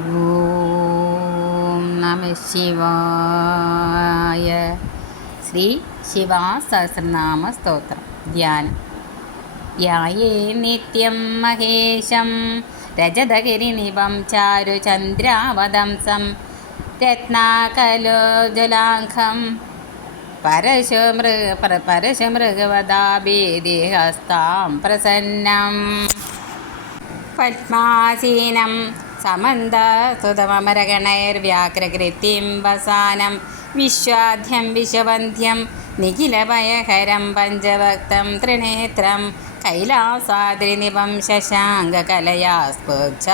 ഓം നമ ശിവായ. ശ്രീ ശിവാസഹസ്രനാമ സ്തോത്രം. ധ്യാനം. ധ്യായേ നിത്യം മഹേശം രജതഗിരിനിഭം ചാരുചന്ദ്രാവതംസം രത്നാകലോജ്വലാംഘം പരശുമൃഗവദാഭീതിഹസ്താം പ്രസന്നം പത്മാസീനം സമന്തസുതമരഗണൈർവ്യാഘ്രകൃതിം വസാനം വിശ്വാദ്യം വിശ്വവന്ധ്യം നിഖിലഭയഹരം പഞ്ചഭക്തം ത്രിനേത്രം കൈലാസാദ്രിനിഭം ശശാങ്കകലയാ സ്പൃച്ഛ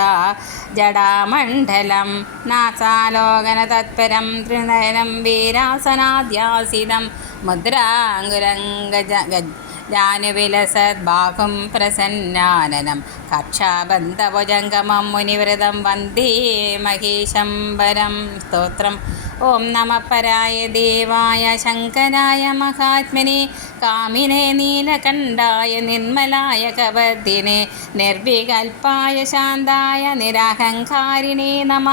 ജടാമണ്ഡലം നാസാലോകനതത്പരം ത്രിനയനം വീരാസനാദ്യാസിതം മുദ്രാങ്കുരംഗജ ജാനുവിലസദ്ബാഹും പ്രസന്നാനനം കക്ഷാബന്ധഭുജംഗമം മുനിവ്രതം വന്ദേ മഹേശംബരം. സ്തോത്രം. ഓം നമ പരായ ദേവായ ശങ്കരായ മഹാത്മനെ കാമിനെ നീലകണ്ഠായ നിർമ്മലായ കവർദിനെ നിർവികൽപ്പായ ശാന്തായ നിരഹങ്കാരിണേ നമ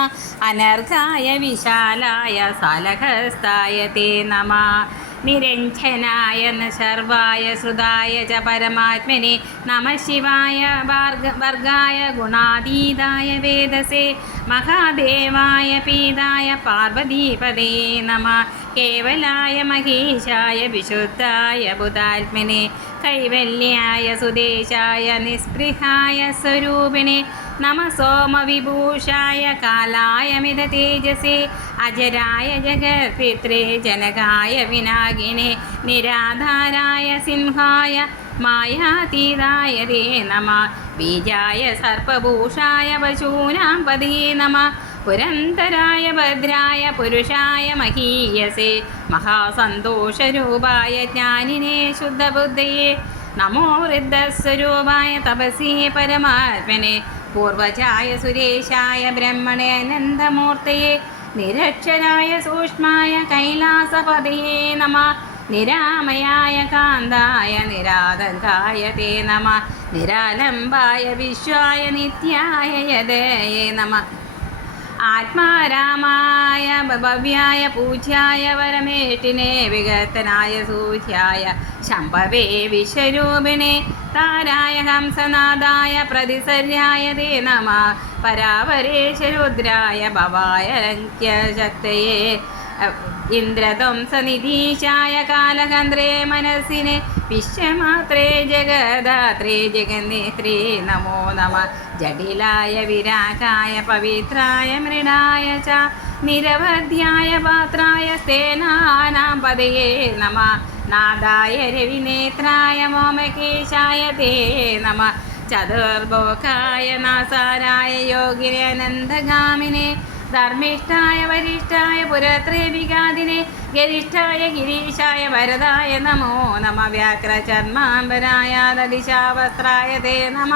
അനർഘായ വിശാലായ സാലഹസ്തായ തേ നമ നിരഞ്ജനായ സർവായ ശ്രുതായ ച പരമാത്മനെ നമ ശിവായ വർഗായ ഗുണാതീതായ വേദസേ മഹാദേവായ പീതായ പാർവതീപദേ നമ കേവലായ മഹേശായ വിശുദ്ധായ ബുധാത്മനെ കൈവല്യായ സുദേശായ നിസ്പൃഹായ സ്വരൂപിണെ നമ സോമവിഭൂഷായ കാലായ മിത തേജസേ അജരായ ജഗത്പിത്രേ ജനകായ വിനാകിനെ നിരാധാരായ സിംഹായ മായാതീതായ തേ നമ ബീജായ സർപ്പഭൂഷായ പശൂനാം പതേ നമ പുരന്തരായ ഭദ്രായ പുരുഷായ മഹീയസേ മഹാസന്തോഷരൂപായ ജ്ഞാനിനെ ശുദ്ധബുദ്ധയെ നമോ വൃദ്ധസ്വരൂപായ തപസേ പരമാത്മനെ പൂർവജായ സുരേശായ ബ്രഹ്മണേ അനന്തമൂർത്തയെ നിരക്ഷരായ സൂക്ഷ്മായ കൈലാസപതയേ നമ നിരാമയായ കാന്തായ നിരാതങ്കായ തേ നമ നിരാലംബായ വിശ്വായ നിത്യായ യദയേ നമ ആത്മാരാമായ ഭവ്യായ പൂജ്യായ പരമേഷ്ഠിനെ വിഗതനായ സൂര്യായ ശംഭവേ വിശ്വരൂപിണെ താരായ ഹംസനാഥായ പ്രതിസര്യായ തേ നമ പരാവരേശരുദ്രായ ഭവായ ലങ്ക്യശക്തയെ ഇന്ദ്രധ്വംസനിധീശായ കാലകന്ദ്രേ മനസ്സിനെ വിശ്വമാത്രേ ജഗദാത്രേ ജഗന്നേത്രേ നമോ നമ ജഡിലായ വിരാഗായ പവിത്രായ മൃണായ ച നിരവധ്യായ പാത്രായ സ്തേനാനാം പദയേ നമ നാദായ രവിനേത്രായ മോമകേശായ തേ നമ ചതുർഭോഗായ നാസാരായ യോഗിനെ അനന്തഗാമിനെ ധർമ്മിഷ്ഠായ വരിഷ്ഠായ പുരത്രേവികാദിനെ ഗരിഷ്ഠായ ഗിരീശായ വരദായ നമോ നമ വ്യാഘ്രചർമാംബരായ ദദിശാവസ്ത്രായ തേ നമ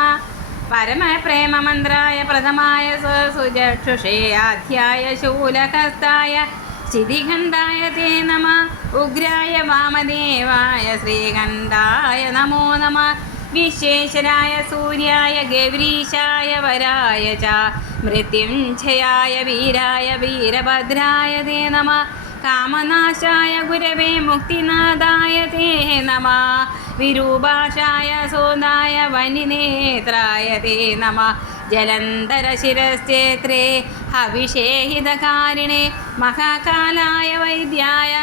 പരമപ്രേമമന്ത്രായ പ്രഥമായ സുജക്ഷുഷേ ആധ്യായ ശൂലഹസ്തായ ശിതികണ്ഠായ തേ നമ ഉഗ്രായ വാമദേവായ ശ്രീകണ്ഠായ നമോ നമ വിശ്വേശ്വരായ സൂര്യായ ഗൗരീശായ വരായ ച മൃത്യുഞ്ജയായ വീരായ വീരഭദ്രായ തേ നമ കാമനാശായ ഗുരവേ മുക്തിനാഥായ തേ നമ വിരൂപാശായ സോദായ വനിനേത്രായ തേ നമ ജലന്ധരശിരശ്ചേത്രേ അഭിഷേഹിതകാരിണേ മഹാകാലായ വൈദ്യായ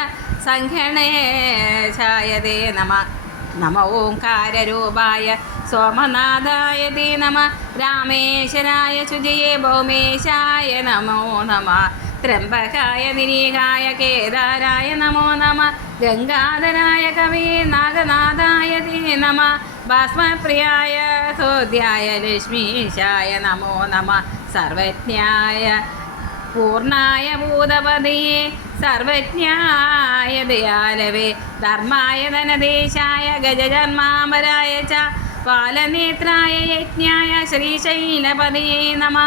സംഘണേശായ തേ നമ നമ ഓംകാരരൂപായ സോമനാഥായ തേ നമ രാമേശ്വരായ ശുചിയേ ഭൗമേശായ നമോ നമ ത്രംബകായ നിരീഹായ കേദാരായ നമോ നമ ഗംഗാധരായ കവയേ നാഗനാഥായ തേ നമ ഭസ്മപ്രിയായ സോദ്യായ ലക്ഷ്മീശായ നമോ നമ സർവജ്ഞായ പൂർണായ ഭൂതപതയേ സർവജ്ഞായ ദയാലവേ ധർമായ ധനദേശായ ഗജജന്മാമരായ ച പാലനേത്രായ യജ്ഞായ ശ്രീശൈലപതയേ നമ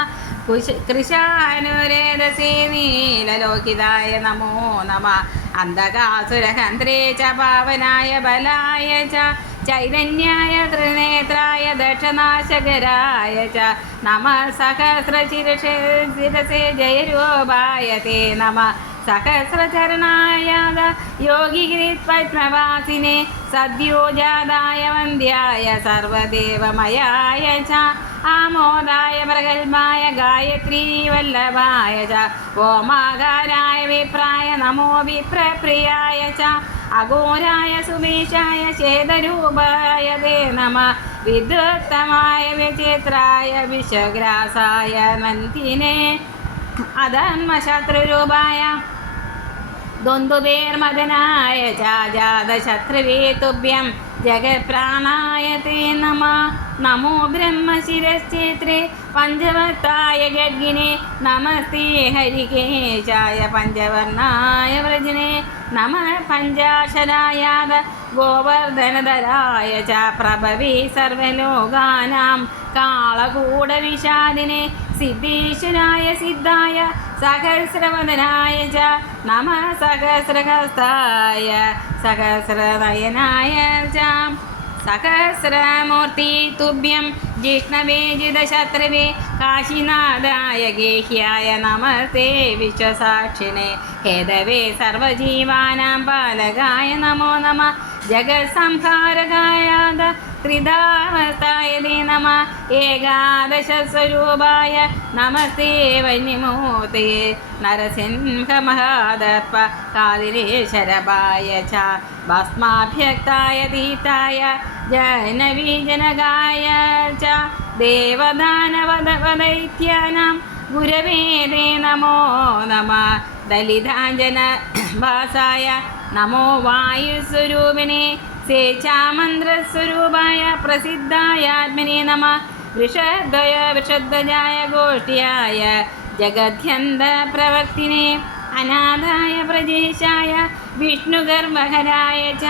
കൃശാനുരേതസേ നീലലോകിതായ നമോ നമ അന്ധകാസുരഹന്ത്രേ ച പാവനായ ബലായ ച ചൈതന്യായ ത്രിനേത്രായ ദക്ഷനാശകരായ ച നമഃ സഹസ്രശിരസേ ജയരൂപായ തേ നമഃ സഹസ്രചരണായ യോഗിഗിരിപത്മവാസിനെ സദ്യോജാതായ വന്ദ്യായ സർവദേവമയായ ച ആമോദായ പ്രഗൽഭായ ഗായത്രീ വല്ലഭായ ച ഓമാകാരായ വിപ്രായ നമോ വിപ്രപ്രിയായ ച അഘോരായ സുമേഷായ ചേതരൂപായ തേ നമഃ വിദ്വത്തമായ വിചിത്രായ വിഷഗ്രാസായ നന്ദിനെ അധർമ്മശത്രുരൂപായ ദ്വന്ദ്വപേർമദനായ ജാതശത്രുവേ തുഭ്യം ജഗത്പ്രാണായ തേ നമഃ നമോ ബ്രഹ്മശിരശ്ചേത്രേ പഞ്ചവർത്തായ ഗഡ്ഗിനെ നമസ്തേ ഹരികേശായ പഞ്ചവർണായ വ്രജനെ നമഃ പഞ്ചാക്ഷരായ ഗോവർദ്ധനധരായ ച പ്രഭവേ സർവലോകാനാം കാളകൂടവിഷാദിനെ സിദ്ധേശ്വരായ സിദ്ധായ സഹസ്രവദനായ ച നമഃ സഹസ്രഹസ്തായ സഹസ്രനയനായ ച സഹസ്രമൂർത്തി തുഭ്യം ജിഷ്ണവേ ജിതശത്രുവേ കാശിനാഥായ ഗേഹ്യായ നമസ്തേ വിശ്വസാക്ഷിണേ ഹേതവേ സർവജീവാനാം പാലകായ നമോ നമഃ ജഗത്സംഹാരകായ ത്രിധാവസ്ഥായ തേ നമഃ ഏകാദശസ്വരൂപായ നമസ്തേ വന്യമൂർത്തേ നരസിംഹമഹാദർപ്പ കാതിരേശരഭായ ച ഭസ്മാഭ്യക്തായ തീതായ ജനവീജനകായ ച ദേവദാനവദൈത്യാനാം ഗുരവേ തേ നമോ നമഃ ദലിതാഞ്ജന ഭാസായ നമോ വായുസ്വരൂപിണേ സ്വേച്ഛാമന്ത്രസ്വരൂപായ പ്രസിദ്ധായാത്മനെ നമഃ വൃഷധ്വജായ ഗോഷ്ഠ്യായ ജഗദ്ധ്യന്തപ്രവർത്തിനെ അനാഥായ പ്രജേശായ വിഷ്ണുഗർഭഹരായ ച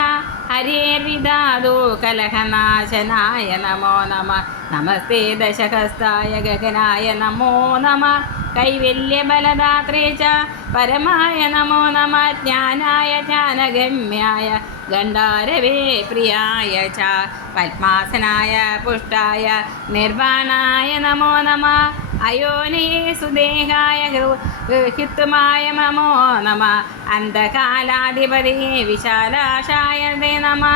ഹരേർവിധാതു കലഹനാശനായ നമോ നമഃ നമസ്തേ ദശഹസ്തായ ഗഗനായ നമോ നമഃ കൈവല്യബലദാത്രേ ച പരമായ നമോ നമഃ ജ്ഞാനായ ജ്ഞാനഗമ്യായ ഗണ്ഡാരവേ പ്രിയായ ച പത്മാസനായ പുഷ്ടായ നിർവാണായ നമോ നമഃ അയോനേ സുദേഹായ ഹിത്വമായ നമോ നമഃ അന്ധകാലാധിപതി വിശാലാശായ തേ നമഃ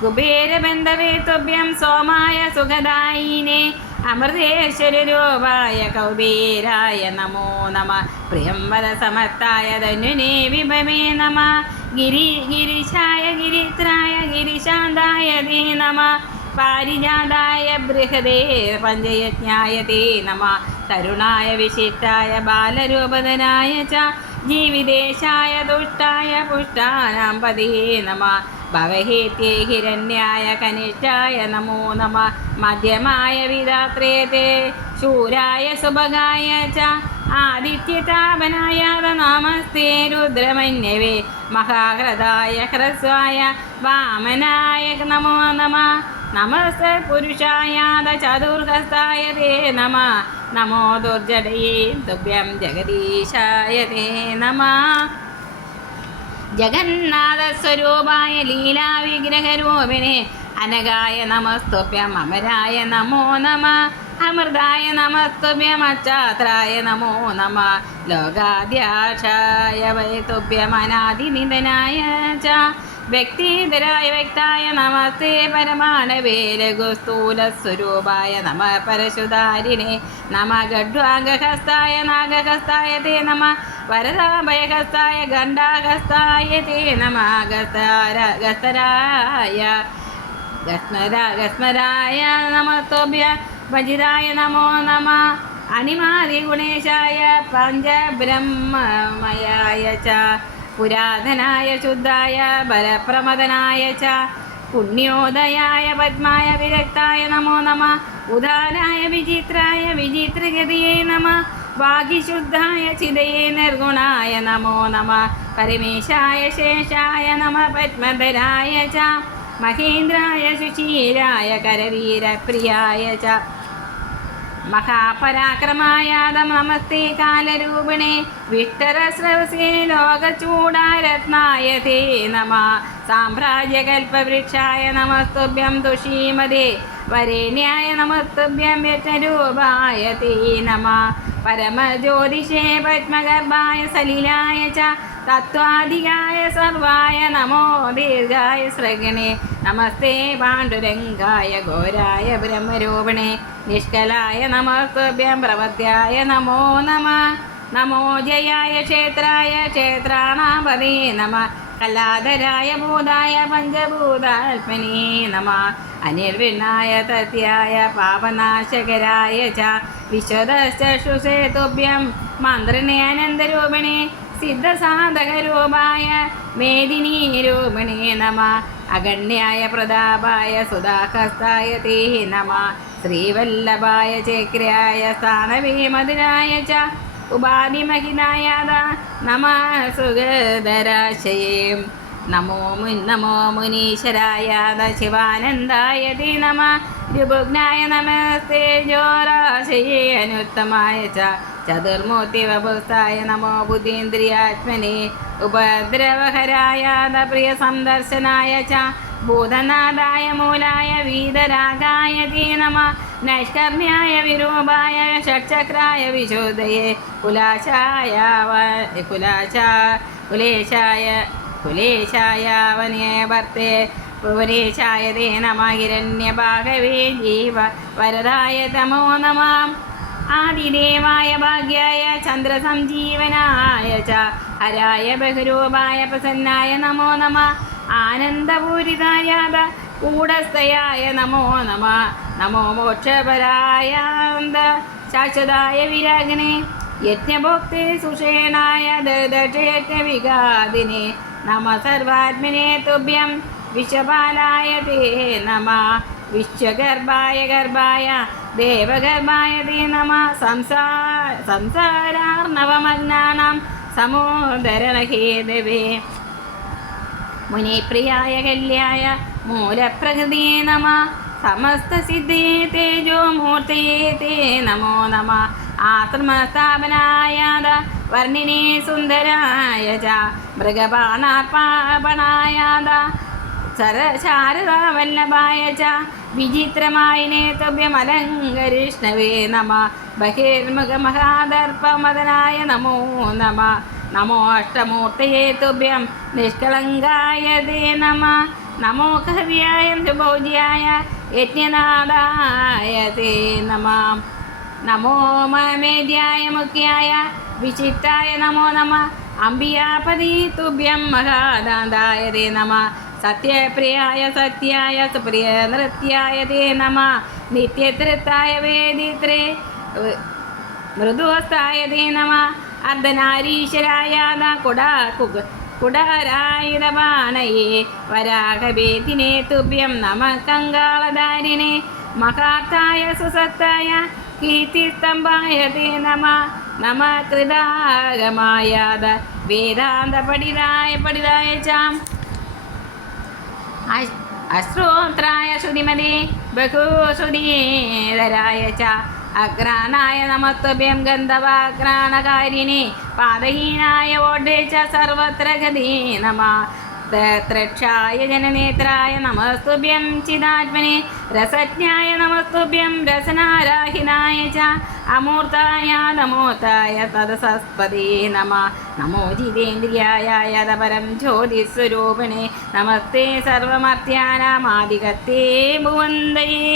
കുബേരബന്ധവേ തുഭ്യം സോമായ സുഖദായിനെ അമൃതേശ്വരരൂപായ കൗബേരായ നമോ നമഃ പ്രിയംവദ സമർത്തായ ധന്വനേ വിഭവേ നമഃ ഗിരിശായ ഗിരിത്രായ ഗിരിശാന്തായ തേ നമഃ പാരിജാതായ ബൃഹദേ പഞ്ചയജ്ഞായ തേ നമഃ തരുണായ വിശിഷ്ടായ ബാലരൂപധനായ ച ജീവിതേശായ തുഷ്ടായ പുഷ്ടാനാം പതേ നമഃ ഭവഹേത്യേ ഹിരണ്യായ കനിഷ്ഠായ നമോ നമഃ മധ്യമായ വിധാത്രേ തേ ശൂരായ സുഭഗായ ച ആദിത്യതാപനായ നമസ്തേ രുദ്രമന്യവേ മഹാഹൃദായ ഹ്രസ്വായ വാമനായ നമോ നമഃ നമസ്തേ പുരുഷായ ചതുർഹസ്തായ തേ നമഃ നമോ ദുർജടയേ തുഭ്യം ജഗദീശായ തേ നമഃ ജഗന്നാഥസ്വരൂപായ ലീലാവിഗ്രഹരൂപിണേ അനഘായ നമസ്തുഭ്യം അമരായ നമോ നമഃ അമൃതായ നമസ്തുഭ്യം അച്ചാത്രായ നമോ നമഃ ലോകാധ്യാക്ഷായ വൈ തുഭ്യം അനാദിനിധനായ ച വ്യക്തിധരായ വ്യക്തായ നമസ്തേ പരമാണവേ ലഘുസ്ഥൂലസ്വരൂപായ നമഃ പരശുധാരിണേ നമഃ ഗഡ്വാംഗഹസ്തായ നാഗഹസ്തായ തേ നമഃ വരദാഭയഹസ്തായ ഗണ്ഡാഹസ്തായ തേ നമഃ ഗസ്മരായ നമസ്തുഭ്യ വജിതായ നമോ നമഃ അണിമാദിഗുണേശായ പഞ്ചബ്രഹ്മമയായ ച പുരാതനായ ശുദ്ധായ ബലപ്രമദനായ ച പുണ്യോദയായ പദ്മായ വിരക്തായ നമോ നമഃ ഉദാരായ വിചിത്രായ വിചിത്രഗതിയേ നമഃ വാഗിശുദ്ധായ ചിതയേ നിർഗുണായ നമോ നമഃ പരമേശായ ശേഷായ നമഃ പത്മധരായ ച മഹേന്ദ്രായ സുശീലായ കരവീരപ്രിയായ ച മഹാപരാക്രമായ നമസ്തേ കാലരൂപിണേ വിഷ്ടരസ്രവസേ ലോകചൂടാരത്നായ തേ നമ സാമ്രാജ്യകൽപ്പവൃക്ഷായ നമസ്തുഭ്യം തുഷീമതേ വരേണ്യായ നമസ്തുഭ്യം യജ്ഞരൂപായ തേ നമ പരമജ്യോതിഷേ പത്മഗർഭായ സലിലായ ച തത്വാധികായ സർവായ നമോ ദീർഘായ സൃഗണേ നമസ്തേ പാണ്ഡുരംഗായ ഘോരായ ബ്രഹ്മരൂപിണേ നിഷ്കലായ നമസ്തുഭ്യം പ്രവദ്യായ നമോ നമ നമോ ജയായ ക്ഷേത്രായ ക്ഷേത്രാണാപതേ നമ കലാധരായ ഭൂതായ പഞ്ചഭൂതാത്മനേ നമ അനിർവിണ്ണായ തത്യായ പാപനാശകരായ ച വിശ്വതശ്ചക്ഷുഷേ തുഭ്യം മന്ത്രിണേ അനന്തരൂപിണേ സിദ്ധസാധകരൂപായ മേദിനീ രൂപിണേ നമ അഗണ്യായ പ്രതാപായ സുധാഹസ്തായ തേ നമ ശ്രീവല്ലഭായ ചേക്ര്യായ സ്ഥാനവേ മധുരായ ച ഉപാധിമഹിതായ നമ സുഗതരാശയേ നമോ മുനീശ്വരായ ശിവാനന്ദായ തേ നമ രുഭുഗ്നായ നമസ്തേ ജോരാശയേ അനുത്തമായ ച ചതുർമൂർത്തിവഭുസ്ഥായ നമോ ബുദ്ധീന്ദ്രിയാത്മനെ ഉപദ്രവഹരായ പ്രിയ സന്ദർശനായ ച ഭൂതനാഥായ മൂലായ വീതരാഗായ തേ നമ നൈഷ്കർമ്മ്യായ വിരൂപായ ഷട്ചക്രായ വിശോദയേ കുലേശായ വനേ ഭർത്തേ ഭുവനേശായ തേ നമ ഹിരണ്യഭാഗവേ ജീവ വരദായ തമോ നമാം ആദിദേവായ ഭാഗ്യായ ചന്ദ്രസഞ്ജീവനായ ച ഹരായ ബഹുരൂപായ പ്രസന്നായ നമോ നമ ആനന്ദപൂരിതായ കൂടസ്ഥയായ നമോ നമ നമോ മോക്ഷപരായ ശാശ്വതായ വിരാഗിണേ യജ്ഞഭോക്തേ സുഷേണായ ദക്ഷയജ്ഞവിഘാതിനെ നമ സർവാത്മനെ തുഭ്യം വിശ്വപാലായ തേ നമ വിശ്വഗർഭായ ഗർഭായ ദേവഗർഭായ തേ നമ സംസാരാർണവമഗ്നാനാം സമോദരണഹേതവേ മുനിപ്രിയായ കല്യായ മൂലപ്രകൃതേ നമ സമസ്തസിദ്ധേ തേജോമൂർത്തയേ തേ നമോ നമ ആശ്രമസ്ഥാപനായ വർണ്ണിനേ സുന്ദരായ ച മൃഗപാണാർപ്പണായ ശാരദാവല്ലഭായ ച വിചിത്രമായിനേ തുഭ്യമലങ്കരിഷ്ണവേ നമ ബഹിർമുഖമഹാദർപ്പമദനായ നമോ നമ നമോ അഷ്ടമൂർത്തയേ തുഭ്യം നിഷ്കളങ്കായ തേ നമ നമോ കവ്യായ സുഭോജ്യായ യജ്ഞനാഥായ തേ നമ നമോ മേദ്യായ മുഖ്യായ വിശിഷ്ടായ നമോ നമ അംബിയാപതി തുഭ്യം മഹാദാന്തായ തേ നമ സത്യപ്രിയായ സത്യായ സുപ്രിയ നൃത്യായ തേ നമ നിത്യതൃത്തായ വേദിത്രേ മൃദുഹസ്തായ തേ നമ അർദ്ധനാരീശ്വരായ കുടരായുധപാണയേ വരാഹഭേദിനെ തുഭ്യം നമ കങ്കാളധാരിണേ മഹാത്തായ സുസത്തായ കീർത്തിസ്തംഭായ തേ നമ നമ കൃതാഗമായ വേദാന്ത പഠിതായ ചാം അശ്രോത്രായ ശ്രുതിമതേ ബഹുശ്രുതിധരായ ച അഗ്രാണായ നമസ്തുഭ്യം ഗന്ധവാഗ്രാണകാരിണേ പാദഹീനായ ഓഢേ ച സർവത്ര ഗതേ നമ ത്രക്ഷായ ജനനേത്രായ നമസ്തുഭ്യം ചിദാത്മനെ രസജ്ഞായ നമസ്തുഭ്യം രസനാരാഹിനായ ച അമൂർത്തായ നമോത്തായ തദസസ്പദേ നമ നമോ ജിതേന്ദ്രിയായ യദപരം ജ്യോതിസ്വരൂപിണേ നമസ്തേ സർവമർത്യാനാമാദികത്തേ ഭുവന്തയേ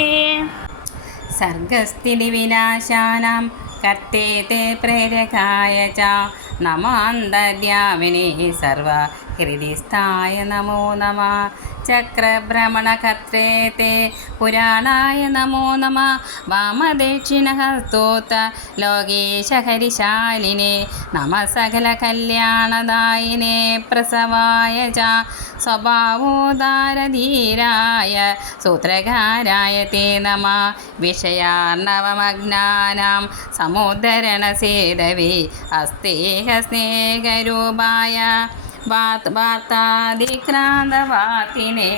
സർഗസ്ഥിതിവിനാശാനാം കർത്തേ തേ പ്രേരകായ ച നമാന്തര്യാമിനേ സർവ ഹൃദിസ്ഥായ നമോ നമ ചക്രഭ്രമണകർത്രേ തേ പുരാണായ നമോ നമ വാമദക്ഷിണഹസ്തോത്ത ലോകേശഹരിശാലിനെ നമ സകല കല്യാണദായിനെ പ്രസവായ ച സ്വഭാവോദാരധീരായ സൂത്രകാരായ തേ നമ വിഷയാർണവമഗ്നാനാം സമുദ്ധരണസേതവേ അസ്തേഹ സ്നേഹരൂപായ വാർത്താതിക്രാന്തവാത്തിനെ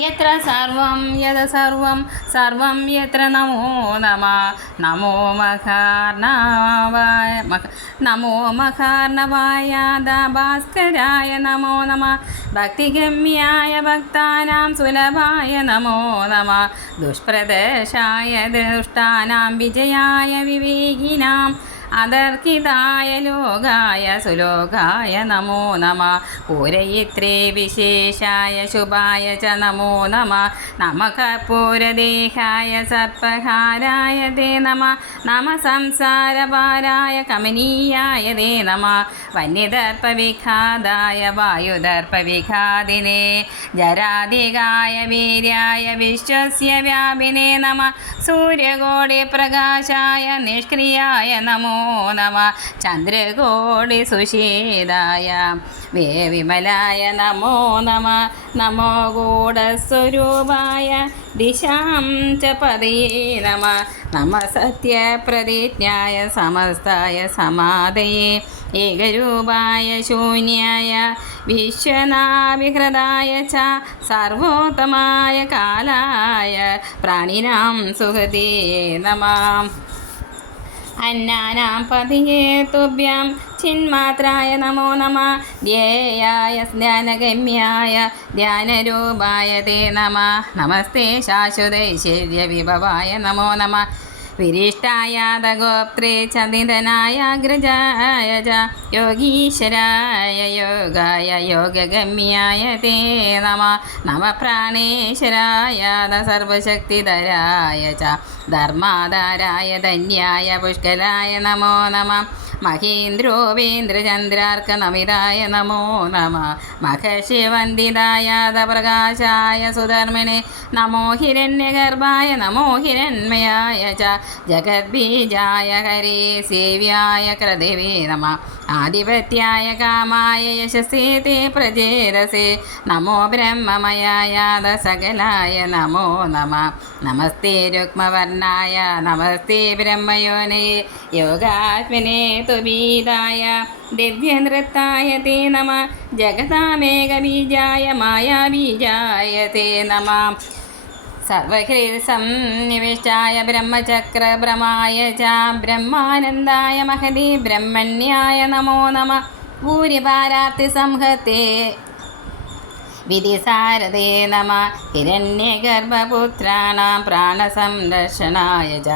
യത്ര സർവം യദ സർവം സർവം യത്ര നമോ നമ നമോ മഹാർണവായ ഭാസ്കരായ നമോ നമ ഭക്തിഗമ്യായ ഭക്താനാം സുലഭായ നമോ നമ ദുഷ്പ്രദശായ ദുഷ്ടാനാം വിജയായ വിവേകിനാം അതർക്കിതായ ലോകായ സുലോകായ നമോ നമ പൂരയിത്രേ വിശേഷായ ശുഭായ ച നമോ നമ നമഃ പൂരദേഹായ സർപ്പഹാരായ തേ നമ നമ സംസാരപാരായ കമനീയായ തേ നമ വന്യദർപ്പവിഘാതായ വായുദർപ്പവിഘാതിനെ ജരാധികായ വീര്യായ വിശ്വസ്യ വ്യാപിനെ നമ സൂര്യകോടി പ്രകാശായ നിഷ്ക്രിയായ നമോ നമ ചന്ദ്രകോടി സുശീലായ വിമലായ നമോ നമ നമോ ഗൂഢസ്വരൂപായ ദിശാം ച പതയേ നമ നമ സത്യപ്രതിജ്ഞായ സമസ്തായ സമാധയേ ഏകരൂപായ ശൂന്യായ വിശ്വനാവിഹൃതായ ച സർവോത്തമായ കാലായ പ്രാണിനാം സുഹൃതേ നമഃ അന്നാനാം പതിയേ തുഭ്യം ചിന്മാത്രായ നമോ നമ ധ്യേയായ ധ്യാനഗമ്യായ ധ്യാനരൂപായ തേ നമ നമസ്തേ ശാശ്വതൈശ്വര്യ വിഭവായ നമോ നമ വിരിഷ്ടായ ഗോപ്ത്രേ ചന്ദിതനായ അഗ്രജായ ച യോഗീശ്വരായ യോഗായ യോഗഗമ്യായ തേ നമ നമ പ്രാണേശ്വരായ സർവശക്തിധരായ ച ധർമാധാരായ ധന്യായ പുഷ്കലായ നമോ നമ മഹേന്ദ്രോപേന്ദ്രചന്ദ്രാർക്കനമിതായ നമോ നമ മഹർഷിവന്ദിതായ പ്രകാശായ സുധർമ്മിണേ നമോ ഹിരണ്യഗർഭായ നമോ ഹിരണ്മയായ ച ജഗദ്ബീജായ ഹരേ സേവ്യായ ക്രദേവേ നമ ആധിപത്യായ കാമായ യശസേ തേ പ്രചേതസേ നമോ ബ്രഹ്മമയായ സകലായ നമോ നമ നമസ്തേ രുക്മവർണായ നമസ്തേ ബ്രഹ്മയോനേ യോഗാത്മനെ തുബീതായ ദിവ്യനൃത്തായ തേ നമ ജഗതാമേകബീജായ മായാബീജായ തേ നമ സർവഹൃത്സംനിവിഷ്ടായ ബ്രഹ്മചക്രഭ്രമായ ച ബ്രഹ്മാനന്ദായ മഹതി ബ്രഹ്മണ്യായ നമോ നമ ഭൂരിഭാരാത്തി സംഹത്തെ വിധിസാരദേ നമ ഹിരണ്യഗർഭപുത്രാണാം പ്രാണസംരക്ഷണായ ച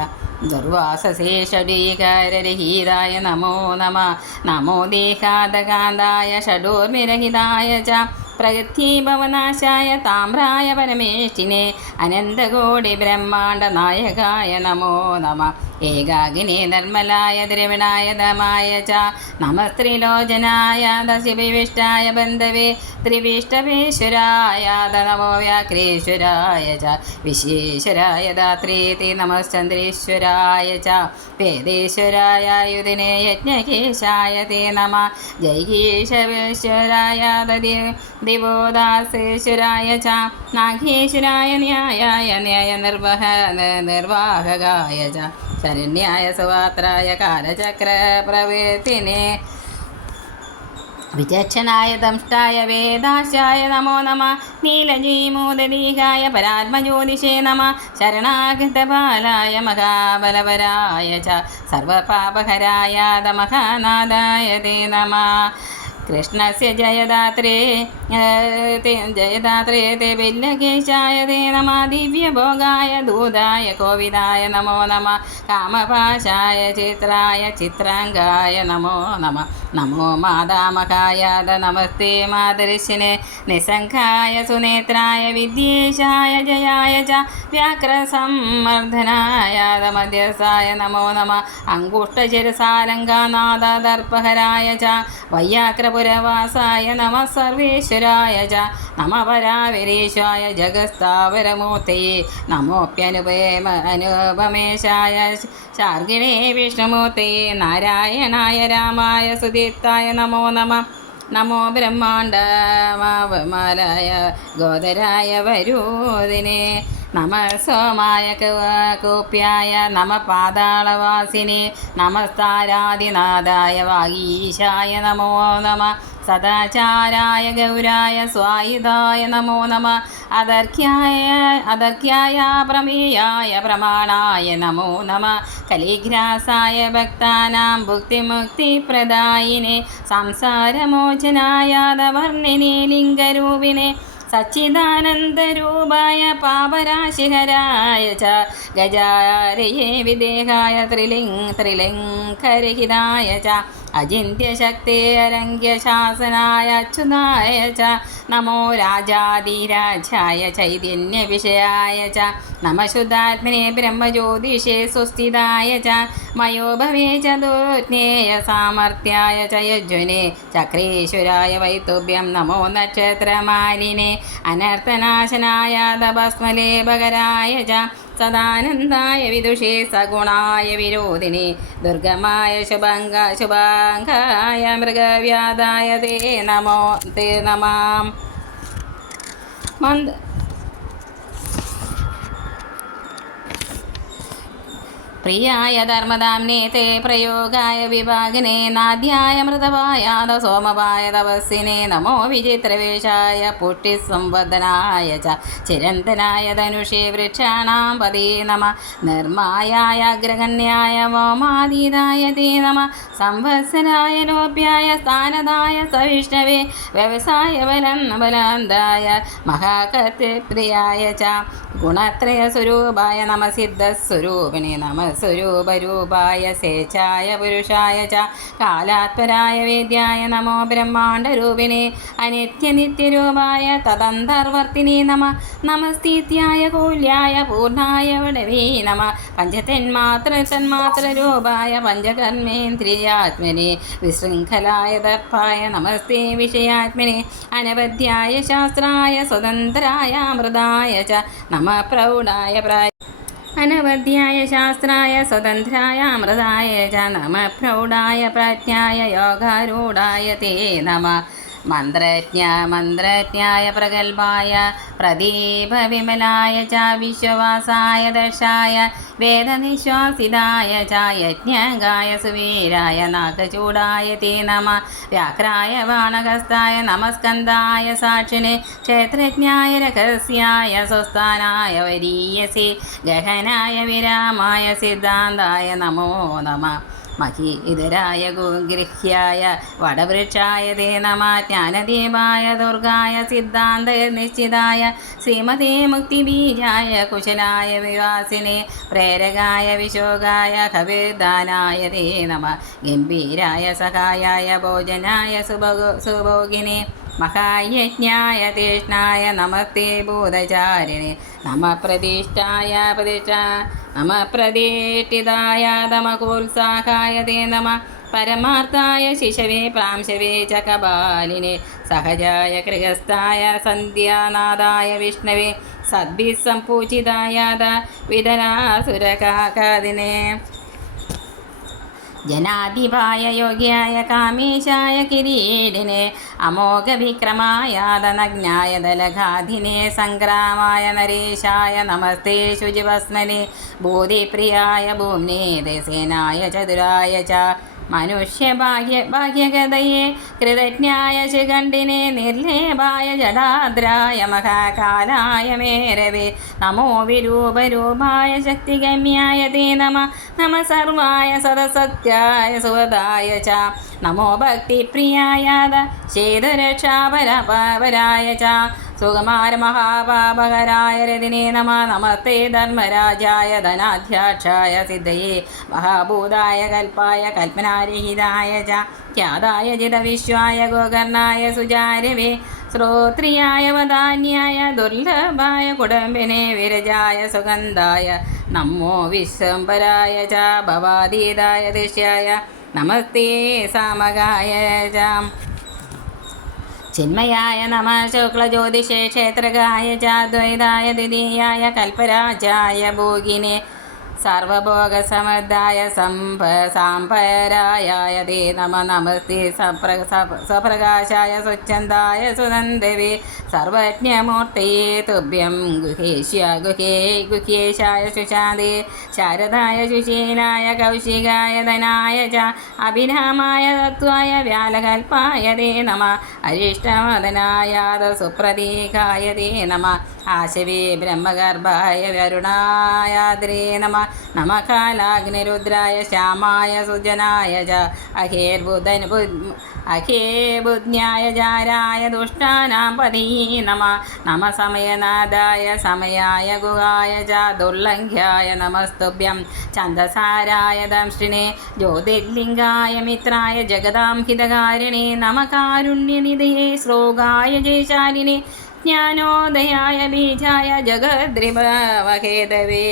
ദുർവാസശേഷീകാരരഹിതായ നമോ നമ നമോ ദേഹാദകാന്തായ ഷഡൂർമിരഹിതായ ച പ്രകൃത്യഭവനാശായ താമ്രായ പരമേഷ്ഠിനെ അനന്തകോടി ബ്രഹ്മാണ്ഡ നായകായ നമോ നമ ഏകാഗ്നേ നിർമ്മലായ ദ്രവിണായ ദമായ ച നമസ്ത്രിലോചനായ ദശിവിഷ്ടായ ബന്ധവേ ത്രിവിഷ്ടവേശ്വരായ നമോ വ്യാഘ്രേശ്വരായ ച വിശ്വേശ്വരായ ദാത്രേതി നമശ്ചന്ദ്രേശ്വരായ ച വേദേശ്വരായ യുധിനെ യജ്ഞകേശായ തേ നമ ജൈകേശവേശ്വരായ ദിവോദാസേശ്വരായ ച നാഗേശ്വരായ ന്യായായ നിർവാഹകായ ച ശരണ്യായ സുവാത്രായ കാലചക്രപ്രവൃത്തിനെ വിചക്ഷണായ ദംഷ്ടായ വേദാശായ നമോ നമ നീലജീമോദീകായ പരാത്മജ്യോതിഷേ നമ ശരണാഗതപാലായ മഹാബലവരായ ച സർവപാപഹരായ മഹാനാദായ തേ നമ കൃഷ്ണസ്യ ജയദാത്രേ തേ വില്ലകേശായ തേ നമ ദിവ്യഭോഗായ ദൂതായ കോവിദായ നമോ നമ കാമപാശായ ചിത്രായ ചിത്രാംഗായ നമോ നമ നമോ മാതാമഹായ നമസ്തേ മാതരിശിനെ നിസംഖായ സുനേത്രായ വിദ്യേശായ ജയായ ച വ്യാഘ്രസംവർദ്ധനായ മധ്യസായ നമോ നമ അങ്കുഷ്ടചിരസാലങ്കാനാഥ ദർപ്പഹരായ ച വയ്യാക്രപുരവാസായ നമ സർവേശ്വരായ ച നമ പരാവിരീശായ ജഗസ്ഥാവരമൂർത്തയേ നമോപ്യനുപമേശായ ശാർഗിണേ വിഷ്ണുമൂർത്തയേ നാരായണായ രാമായ സുദീപ്തായ നമോ നമ നമോ ബ്രഹ്മാണ്ഡമാലായ ഗോദരായ വരൂദിനെ നമ സോമായ കൂപ്യായ നമ പാതാളവാസിനെ നമസ്താരാദിനാഥായ വാഗീശായ നമോ നമ സദാചാരായ ഗൗരായ സ്വായുധായ നമോ നമഃ. അദർഘ്യായ പ്രമേയായ പ്രമാണായ നമോ നമഃ. കലിഗ്രാസായ ഭക്താനാം ഭുക്തിമുക്തിപ്രദായിനെ സംസാരമോചനായ വർണ്ണിനെ ലിംഗരൂപിണെ സച്ചിദാനന്ദരൂപായ പാപരാശിഹരായ ച ഗജാരയേ വിദേഹായ ത്രിലിംഗരഹിതായ ച അചിന്ത്യശക്തേ അരംഗ്യശാസനായ അച്യുതായ ച നമോ രാജാധിരാജായ ചൈതന്യവിഷയായ ച നമ ശുദ്ധാത്മനെ ബ്രഹ്മജ്യോതിഷേ സുസ്ഥിതായ ച മയോഭവേ ചതുജ്ഞേയ സാമർത്ഥ്യായ ച യജ്വനെ ചക്രേശ്വരായ വൈതുഭ്യം നമോ നക്ഷത്രമാലിനെ അനർത്ഥനാശനായ തപസ്മലേപകരായ ച സദാനന്ദായ വിദുഷേ സഗുണായ വിരോധിനി ദുർഗമായ ശുഭാംഗായ മൃഗവ്യാധായ തേ നമാം പ്രിയായ ധർമ്മധാംനേ തേ പ്രയോഗായ വിഭാഗിനെ നാദ്യായ മൃതവായാത സോമവായ തപസ്സിനെ നമോ വിചിത്രവേഷായ പുഷ്ടിസംവദനായ ച ചിരന്തനായ ധനുഷേ വൃക്ഷാണാം പതേ നമ നിർമായായ അഗ്രഗണ്യായ വോമാതീതായ തേ നമ സംവത്സരായ ലോപ്യായ സ്ഥാനതായ സവിഷ്ണവേ വ്യവസായ ബലാന്തായ മഹാകർത്തൃപ്രിയായ ച ഗുണത്രയ സ്വരൂപായ നമ സിദ്ധസ്വരൂപിണി നമ സ്വരൂപരൂപായ സേച്ചായ പുരുഷായ ച കാലാത്പരായ വേദ്യായ നമോ ബ്രഹ്മാണ്ഡരൂപിണേ അനിത്യനിത്യരൂപായ തദന്തർവർത്തിനി നമ നമസ്ഥിത്യായ കൂല്യായ പൂർണ്ണായ വടവേ നമ തന്മാത്രരൂപായ പഞ്ചകർമ്മേന്ദ്രിയാത്മനെ വിശൃംഖലായ ദർപ്പായ നമസ്തേ വിഷയാത്മനെ അനവധ്യായ ശാസ്ത്രായ സ്വതന്ത്രായ അമൃതായ ച നമ പ്രൗഢായ അനവധ്യായ ശാസ്ത്രായ സ്വതന്ത്രായ അമൃതായ ച നമ പ്രൗഢായ പ്രജ്ഞായ യോഗാരൂഢായ തേ നമ മന്ത്രജ്ഞായ പ്രഗൽഭായ പ്രദീപവിമലായ ച വിശ്വവാസായ ദർശായ വേദനിശ്വാസിതായ ച യജ്ഞാംഗായ സുവീരായ നാഗചൂടായ തേ നമ വ്യാഘ്രായ ബാണഹസ്തായ നമസ്കന്ധായ സാക്ഷിനെ ക്ഷേത്രജ്ഞായ രഹസ്യായ സ്വസ്ഥാനായ വരീയസി ഗഹനായ വിരാമായ സിദ്ധാന്തായ നമോ നമ മഹീധരായ ഗോഗൃഹ്യായ വടവൃക്ഷായ തേ നമ ജ്ഞാനദീപായ ദുർഗായ സിദ്ധാന്ത നിശ്ചിതായ ശ്രീമതേ മുക്തിബീജായ കുശലായ വിവാസിനെ പ്രേരകായ വിശോകായ കവിർദാനായ തേ നമ ഗംഭീരായ സഹായായ ഭോജനായ സുഭോഗിനെ മഹായജ്ഞായ തീഷ്ണായ നമസ്തേ ഭൂതചാരിണി നമ പ്രതിഷ്ഠിതായ നമകോത്സാഹായ തേ നമ പരമാർത്ഥായ ശിശവേ പ്രാംശവേ ച കപാലിനെ സഹജായ ഗൃഹസ്ഥായ സന്ധ്യാനാഥായ വിഷ്ണവേ സദ്ഭിസംപൂജിതായ വിതരാസുരകാകാദിനെ ജനാധിപായ യോഗ്യായ കാമേശായ കിരീടിനെ അമോഘവിക്രമായ ധനജ്ഞായ ദലഘാധിനെ സംഗ്രാമായ നരേശായ നമസ്തേ ശുചിവസ്മനെ ബോധിപ്രിയായ ഭൂമ്നേ ദേശേനായ ചതുരായ ച മനുഷ്യഭാഗ്യഗതയെ കൃതജ്ഞായ ശിഖണ്ഡിനെ നിർലേപായ ജടാദ്രായ മഹാകാലായ മേരവേ നമോ വിരൂപരൂപായ ശക്തിഗമ്യായ തേ നമ നമ സർവായ സദസത്യായ സുഹൃദായ ച നമോ ഭക്തിപ്രിയായ ചേതുരക്ഷാപരായ ച സുകുമാര മഹാപാപകരായ രതിനെ നമ നമസ്തേ ധർമ്മരാജായ ധനാധ്യാക്ഷായ സിദ്ധയെ മഹാഭൂതായ കൽപ്പായ കൽപ്പനാരഹിതായ ച ഖ്യാതായ ജിതവിശ്വായ ഗോകർണായ സുചാരവേ ശ്രോത്രിയായ വദാന്യായ ദുർലഭായ കുടംബിനെ വിരജായ സുഗന്ധായ നമോ വിശ്വംഭരായ ച ഭവാതീതായ ദൃശ്യായ നമസ്തേ സാമകായ ച ചിന്മയായ നമ ശുക്ലജ്യോതിഷേ ക്ഷേത്രകായ ച ദ്വൈതായ ദ്വിതീയായ കൽപ്പരാജായ ഭോഗിനെ സർവഭോഗസമൃദ്ധായ സാംഭരായ തേ നമ നമസ്തേ സ്വപ്രകാശായ സ്വച്ഛന്ദായ സുനന്ദവേ സർവജ്ഞമൂർത്തയേ തുഭ്യം ഗുഹേശായ സുശാന്തേ ശാരദായ സുശീലായ കൗശികായ ധനായ ച അഭിരാമായ തത്വായ വ്യാലകൽപ്പായ തേ നമ അരിഷ്ടമദനായ സുപ്രതീകായ തേ നമ ആശവേ ബ്രഹ്മഗർഭായ വരുണായാദ്രേ നമ നമ കാലാഗ്നിരുദ്രായ ശ്യാമായ സുജനായ ച അഖേബുജ്ഞായ ജാരായ ദുഷ്ടാനാം പതീ നമ നമ സമയനാഥായ സമയായ ഗുഹായ ച ദുർലംഘ്യായ നമസ്തുഭ്യം ഛന്ദസാരായ ദംഷ്ടിനെ ജ്യോതിർലിംഗായ മിത്രായ ജഗതാം ഹിതകാരിണേ നമ കാരുണ്യനിധയേ ശ്ലോകായ ജയശാലിനെ ജ്ഞാനോദയായ ബീജായ ജഗദ്രിഭവഹേതവേ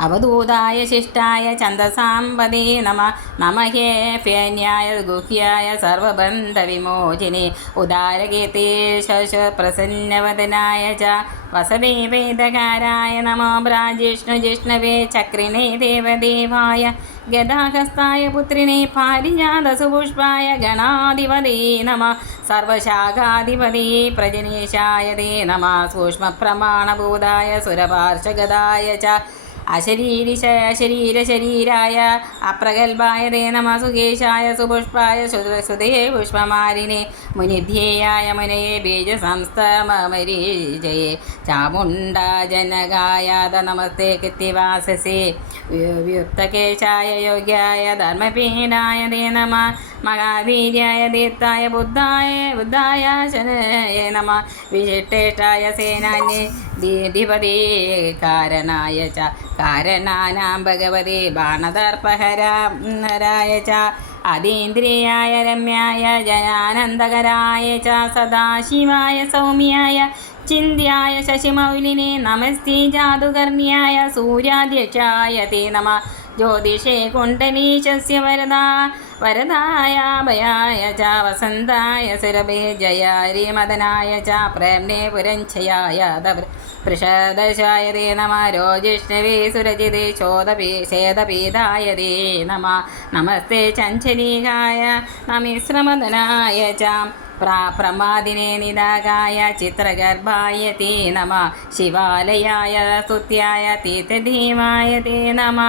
അവധൂതായ ശിഷ്ടായ ഛന്ദസാമ്പദേ നമ നമഹേ ഫേന്യായ ഗുഹ്യായ സർവബന്ധവിമോചിനെ ഉദാരകീർത്തേ ശശപ്രസന്നവദനായ ച വസദേവേദകാരായ നമോ ജിഷ്ണവേ ചക്രിണേ ദേവദേവായ ഗദാഹസ്തായ പുത്രിണേ പാരിജാതസുപുഷ്പായ ഗണാധിപതേ നമ സർവശാഖാധിപതേ പ്രജനേശായ തേ നമ സൂക്ഷ്മപ്രമാണഭൂതായ സുരപാർശഗദായ ച അശരീരശരീരായ അപ്രഗൽഭായ തേ നമ സുകേശായ സുപുഷ്പായ സുതേ പുഷ്പമാലിനെ മുനിധ്യേയായ മുനയെ ബീജസംസ്ഥമരീജയെ ചാമുണ്ഡാജനകായാത നമസ്തേ കൃത്യവാസസേ വ്യുക്തകേശായ യോഗ്യായ ധർമ്മപീഠായ തേ നമ മഹാവീര്യായ ദീപ്തായ ബുദ്ധായ ശനയ നമ വിശിഷ്ടേഷ്ടായ സേനാന്യേ ധിപതേ കാരണായ ച കാരണാനാം ഭഗവതേ ബാണദർപ്പഹരായ ച അതീന്ദ്രിയായ രമ്യായ ജനാനന്ദകരായ ച സദാശിവായ സൗമ്യായ ചിന്ത്യായ ശശിമൗലിനെ നമസ്തേ ജാതുകർണ്യായ സൂര്യാധ്യക്ഷായ തേ നമ ജ്യോതിഷേ കുണ്ഡലീശസ്യ വരദായ ഭയായ ച വസന്തായ സുരഭേ ജയാരി മദനായ ച പ്രേംനെ പുരഞ്ഛയായ പൃഷദശായ തേ നമ രോജിഷ്ണവേ സുരജിതേ ശേദപീതായ തേ നമ നമസ്തേ ചഞ്ചലീകായ നമിശ്രമദനായ ച പ്രമാദിനെ നിദാകായ ചിത്രഗർഭായ തേ നമ ശിവാലയായ സ്തുത്യായ തീർത്ഥധീമായ തേ നമ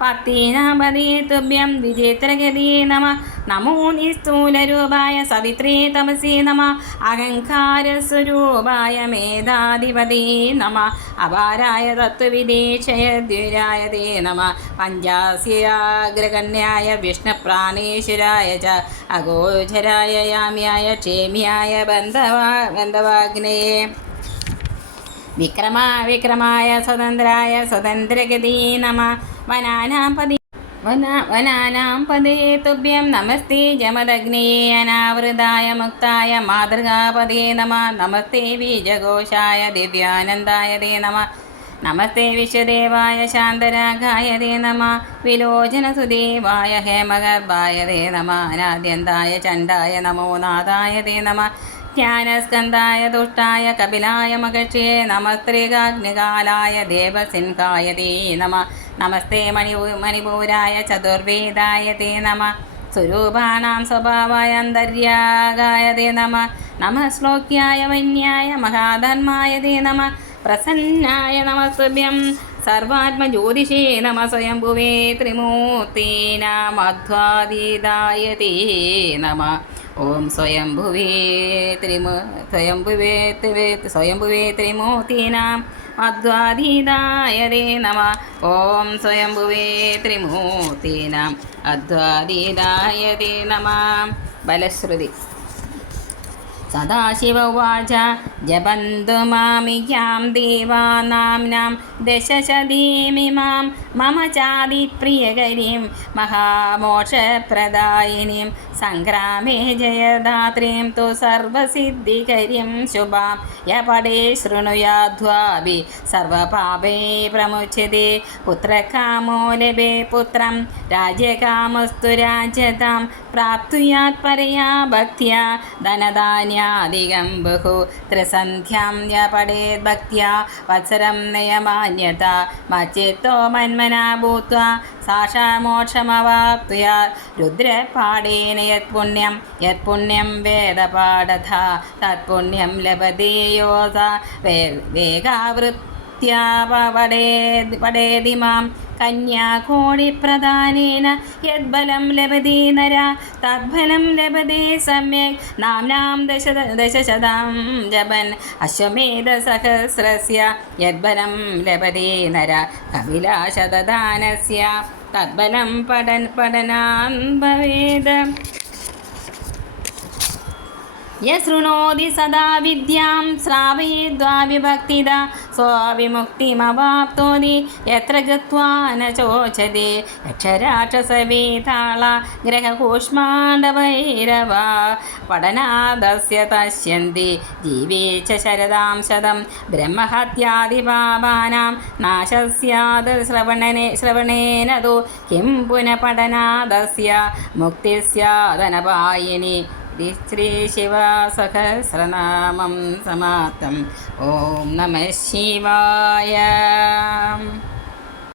ഭക്തീനാമതേ തുഭ്യം വിചിത്രഗതേ നമ നമോ നിസ്ഥൂലരൂപായ സവിത്രേ തമസേ നമ അഹങ്കാരസ്വരൂപായ മേധാധിപതേ നമ അപാരായ തത്വവിദേശയദ്വിരായ തേ നമ പഞ്ചാസ്യാഗ്രകണ്യായ വിഷ്ണുപ്രാണേശ്വരായ ച അഗോചരായ യാമ്യായ ക്ഷേമ്യായ ബന്ധവാഗ്നയെ വിക്രമായ സ്വതന്ത്രായ സ്വതന്ത്രഗതീ നമ വനാനാം പദേ തുഭ്യം നമസ്തേ ജമദഗ്നയേ അനാവൃതായ മുക്തായ മാതൃകാപദേ നമ നമസ്തേ ബീജഘോഷായ ദിവ്യാനന്ദായ തേ നമ നമസ്തേ വിശ്വദേവായ ശാന്തരാഗായ തേ നമ വിലോചനസുദേവായ ഹേമഗർഭായ തേ നമ അനാദ്യന്തായ ചണ്ഡായ നമോ നാഥായ തേ നമ ജ്ഞാനസ്കന്ധായ ദുഷ്ടായ കപിലായ മഹർഷിയെ നമസ്ത്രീകാഗ്നികാലായ ദേവസിൻഹായ തേ നമ നമസ്തേ മണിപൂരായ ചതുർവേദായ തേ നമ സ്വരൂപാണാം സ്വഭാവായ അന്തര്യാഗായ തേ നമ നമ ശ്ലോക്യായ വന്യായ മഹാധർമായ തേ നമ പ്രസന്നായ നമസ്തുഭ്യം സർവാത്മജ്യോതിഷേ നമ സ്വയംഭുവേ ത്രിമൂർത്തീനാമധ്വാതീതായ തേ നമ ഓം സ്വയംഭുവേ ത്രിമൂർത്തീനാം അദ്വാതീതായ തേ നമ ഓം സ്വയംഭുവേ ത്രിമൂർത്തീനാം അദ്വാതീതായ തേ നമ ബലശ്രുതി സദാശിവവാച ജപന്തു മാമിയാം ദേവാനാംനാം ദശശതീമിമാം മമ ചാതിപ്രിയകരിം മഹാമോക്ഷപ്രദായിനിം സംഗ്രാമേ ജയദാത്രീം തു സർവസിദ്ധികരിം ശുഭാം യപടേ ശൃണുയാധ്വാഭി സർവപാപൈ പ്രമുച്യത്തെ പുത്രകാമോ ലഭേ പുത്രം രാജ്യകാമസ്തു രാജ്യതാം പ്രാപ്തുയാത് പരയാ ഭക്ത്യാ ധനധാന്യാധികം ബഹു ത്രിസന്ധ്യാം യപടേത് ഭക്ത്യാ വത്സരം നയമാ मन्यता मच्चित्तो मन्मना भूत्वा साक्षामोक्षमवाप्नुयात् रुद्रपाठेन यत्पुण्यं वेदपाठथा तत्पुण्यं लभते योऽसा वेगावृत्त्या पठेति मां कन्याकोटिप्रदानेन यद्बलं लभते नरा तद्बलं लभते सम्यक् नाम्नां दशशतं जपन् अश्वमेधसहस्रस्य यद्बलं लभते नरा कपिलाशतदानस्य तद्बलं पठनान् भवेत् यशृणोति सदा विद्यां श्रावयित्वा विभक्तिदा स्वविमुक्तिमवाप्नोति यत्र गत्वा न चोचते यक्षराक्षसवेताళ ग्रहकूष्माण्डभैरवा पठनादस्य तस्यन्ति जीवे च शरदां शतं ब्रह्महत्यादिपापानां नाशस्यात् श्रवणेन तु किं पुनः पठनादस्य मुक्तिस्यादनपायिनी श्रीशिवसहस्रनामं समाप्तम्. ॐ नमः शिवाय.